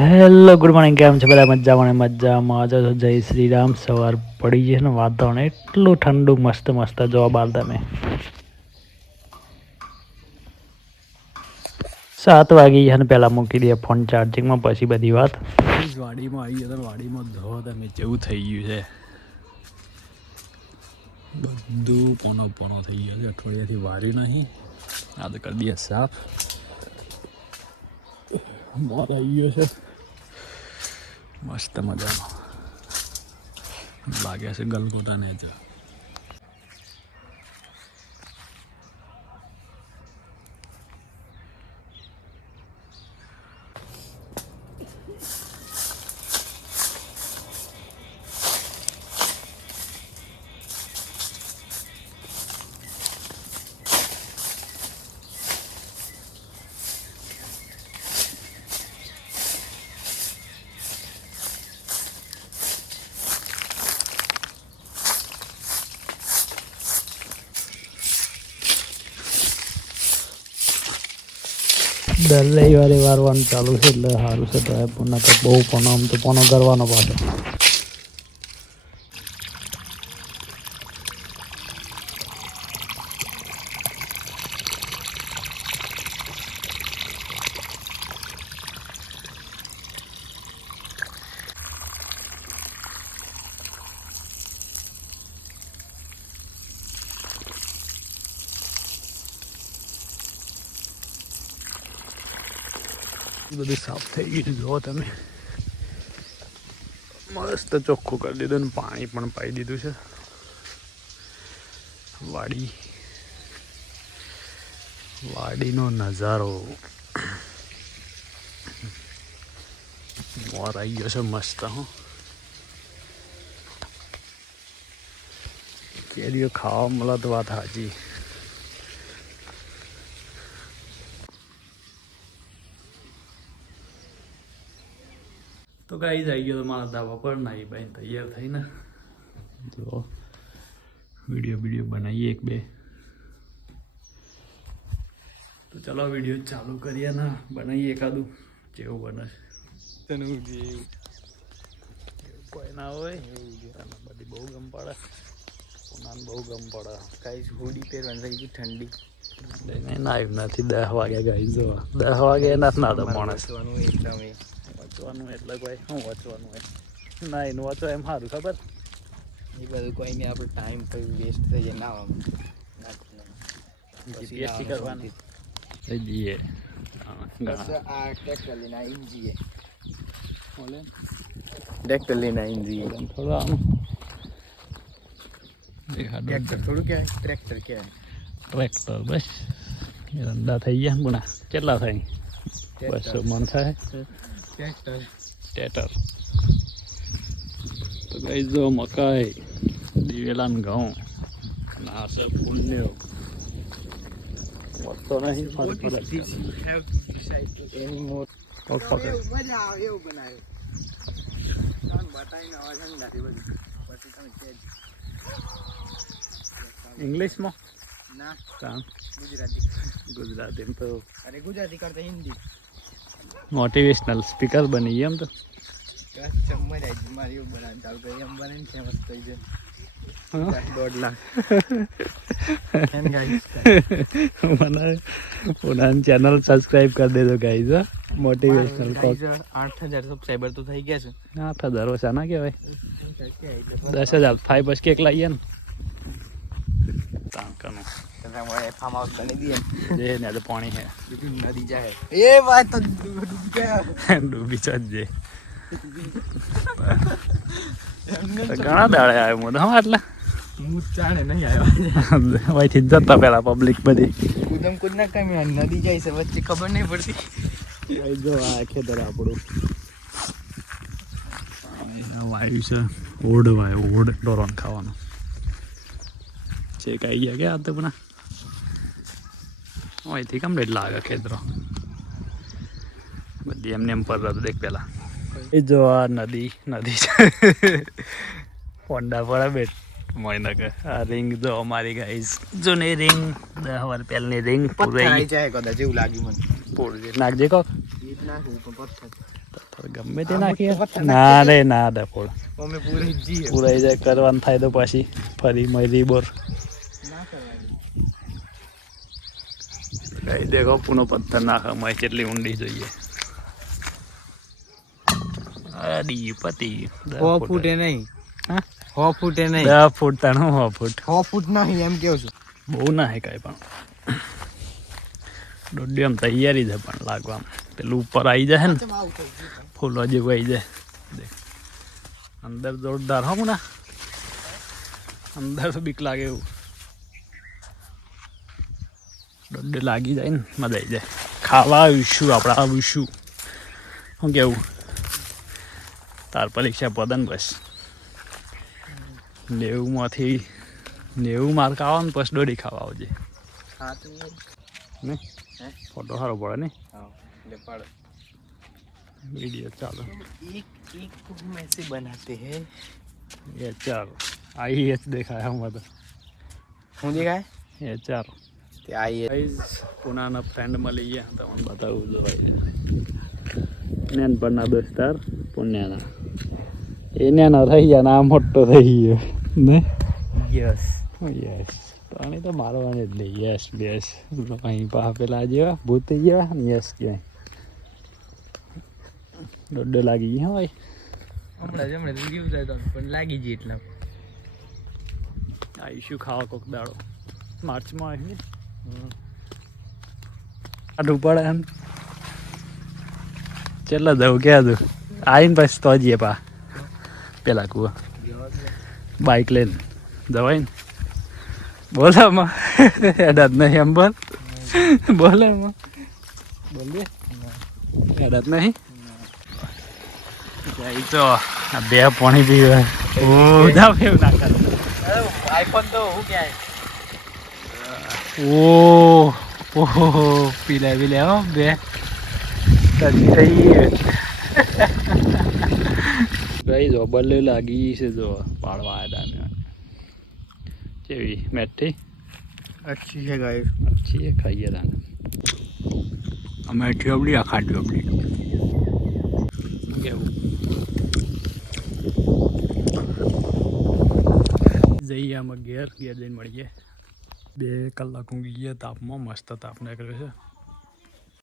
Hello good morning, કેમ છે બધા? મજામાં જ છો? જય શ્રી રામ. સવાર પડી છે ને વાતાવરણ એટલું ઠંડુ મસ્ત મસ્ત જોવા બાર તમે 7 વાગી અને પહેલાં મૂકી દે ફોન ચાર્જિંગમાં, પછી બધી વાત. વાડીમાં આવી ગયા, વાડીમાં ધો તમે જેવું થઈ ગયું છે, બધું પોનો થઈ ગયો છે. અઠવાડિયાથી વારી નહીં, આ તો કરી દઈએ સાફ. મોર આવી ગયો છે મસ્ત મજાનો, લાગે છે ગલગોટાને જ. દર રવિવારે વારવાનું ચાલુ છે એટલે સારું છે. તો પૂના તો બહુ પોનો, આમ તો પોનો કરવાનો પાછો. બધું સાફ થઈ ગયું જો તમે, મસ્ત ચોખ્ખું કરી દીધું ને પાણી પણ પાઈ દીધું છે. વાડીનો નજારો મોર આવી ગયો છે મસ્ત. કેરીઓ ખાવા મળે તો વાત સાચી. તો ગાઈસ આવી ગયો મારા ધાબા પર, નાઈ બાઈને તૈયાર થઈને જો વિડીયો બનાવીએ એક બે. તો ચલો વિડીયો ચાલુ કરીએ ને બનાવીએ એકાદું જેવું બને છે. કોઈ ના હોય બધી બહુ ગમ પડે, ઉનાળામાં બહુ ગમ પડે. ગાઈસ હુડી પહેરવાની થઈ ગઈ ઠંડી. ના નથી 10 વાગ્યા ગાઈસ, જો 10 વાગે નથી ના તો માણસ વાંચવાનું એટલે કોઈ શું વાંચવાનું હોય ના, એનું વાંચો એમ સારું ખબર. એ બધું કોઈ નહીં, આપણો ટાઈમ પછી વેસ્ટ થઈ જાય. ના જીપીએસસી કરવાની થઈ જઈએ. આ ટ્રેક્ટર લઈને આવીને જઈએ, ટ્રેક્ટર લઈને આવીને જઈએ. થોડું આમ ટ્રેક્ટર થોડું કહેવાય, ટ્રેક્ટર કહેવાય. ટ્રેક્ટર બસ એ ધંધા થઈ ગયા. ગુણા કેટલા થાય? 200 મણ થાય ટ્રેક્ટર. તો કઈ જો મકાઈ, દિવેલાન ઘઉં, નાસ ફૂલ્યો વધતો નહીં. ઇંગ્લિશમાં ના, કામ ગુજરાતી તો અરે ગુજરાતી કરતા હિન્દી. મોટિવેશનલ સ્પીકર બની ગયા એમ તો. મારી એવું બનાવ ચાલુ કરી એમ બને ફેમસ થઈ જાય. 1.5 લાખ મને ચેનલ સબસ્ક્રાઇબ કરી દેજો ગાઈઝ. મોટિવેશનલ 8,000 સબસ્ક્રાઈબર તો થઈ ગયા છે. 8,000 ઓછા ના કહેવાય, 10,000 થાય પછી કેક લાવીએ ને તાંકાનું. ફાર્મ હાઉસ બની દઈએ જે ને તો પાણી છે, નદી જાય. એ વાત તો ડૂબી જ ઘણા દાડે આવ્યો હું તો આટલા હું ચાણે નહીં આવ્યો. અહીંથી જતા પેલા પબ્લિક બધી કુદ ના કમી નદી જાય છે વચ્ચે, ખબર નહીં પડતી. જો આ ખેતર આપણું વાયુ છે, ઓઢ વાય ઓઢ ડોરોન ખાવાનું છે. કઈ ગયા કે આ તો પણ અહીંથી કમ્પ્લીટ લાગે ખેતરો બધી એમને એમ પર દેખ પેલા. એ જો આ નદી છે પોંડા પડે બેટ મોઈને કે આ રિંગ જો અમારી ગાઈસ જૂની રિંગ 10 વાર પહેલની રિંગ પથ્થર આવી જાય કદાચ એવું લાગ્યું મને. પૂરી નાખજે કોક નાખવું પણ પથ્થર ગમે તે નાખીએ ના રે ના ડફોડ અમે પૂરી જી પૂરાઈ જાય કરવાનું થાય તો પછી ફરી મરી બોર ના કરવાની કઈ દેખો પૂનો પથ્થર નાખે મય કેટલી ઊંડી જોઈએ અડી પતિ 6 ફૂટે નહીં હા 6 ફૂટે નહીં 10 ફૂટ તાણું 6 ફૂટ 6 ફૂટ નહીં એમ કેવું છું બહુ ના હે કાંઈ પણ દોડ્યો એમ તૈયારી છે પણ લાગવા પેલું ઉપર આવી જાય ને ફૂલો જેવું આવી જાય દેખ અંદર જોરદાર હો ના અંદર તો બીક લાગે એવું દોડે લાગી જાય ને મજા આવી જાય ખાવા આવીશું આપણે આવીશું શું કેવું તાર પરીક્ષા પદન બસ 90 માર્ક આવે ને પછી દોડી ખાવા આવજે હા તો ને ફોટો સારો પડે ને હા ले पढ़ वीडियो चालो एक एक को हम ऐसे बनाते हैं ये चारो आई एच देखा है मतलब હું દેખાય ये चारो તે આઈએ गाइस पुनाना फ्रेंड મળી ગયા તમને બતાવું જો ભાઈ નેન પરના દોસ્તાર પુણ્યાના એ નેનો થઈ ગયા ના મોટો થઈ ગયો ને યસ યસ પાણી તો મારવાની જ નહીં યસ બેસ અહીં પા પેલા જેવા ભૂત થઈ ગયા યસ ક્યાંય દોડો લાગી ગઈ હા ભાઈ હમણાં વિડીયો ઉતારતો પણ લાગી ગઈ એટલે આવીશું ખાવા કોક દાડો માર્ચમાં આવી આટલું પડે એમ ચેલા જવું ક્યાં જવું આવીને પછી તો જઈએ પા પેલા કુવા બાઇક લઈને જવાય ને બોલામાં એડાત નહીં એમ બોલ બોલે એમાં બોલીએ એડાત નહીં જાય તો આ બે પાણી પીવે ઓ જાવ એવું ના કરે આઈફોન તો હું ક્યાં ઓ પીલે હો બે તજી થઈ ગઈ જો બલ્લે લાગી છે જો પાડવા આવ્યા ને કેવી મેઠી अच्छी है गाइस अच्छी है खाइए दाना મેઠી અબડી આ ખાટી અબડી કેવું જઈએ આમાં ઘેર જઈને મળીએ 2 કલાક ઊંઘી ગયા તાપમાં મસ્ત તાપ નીકળ્યો છે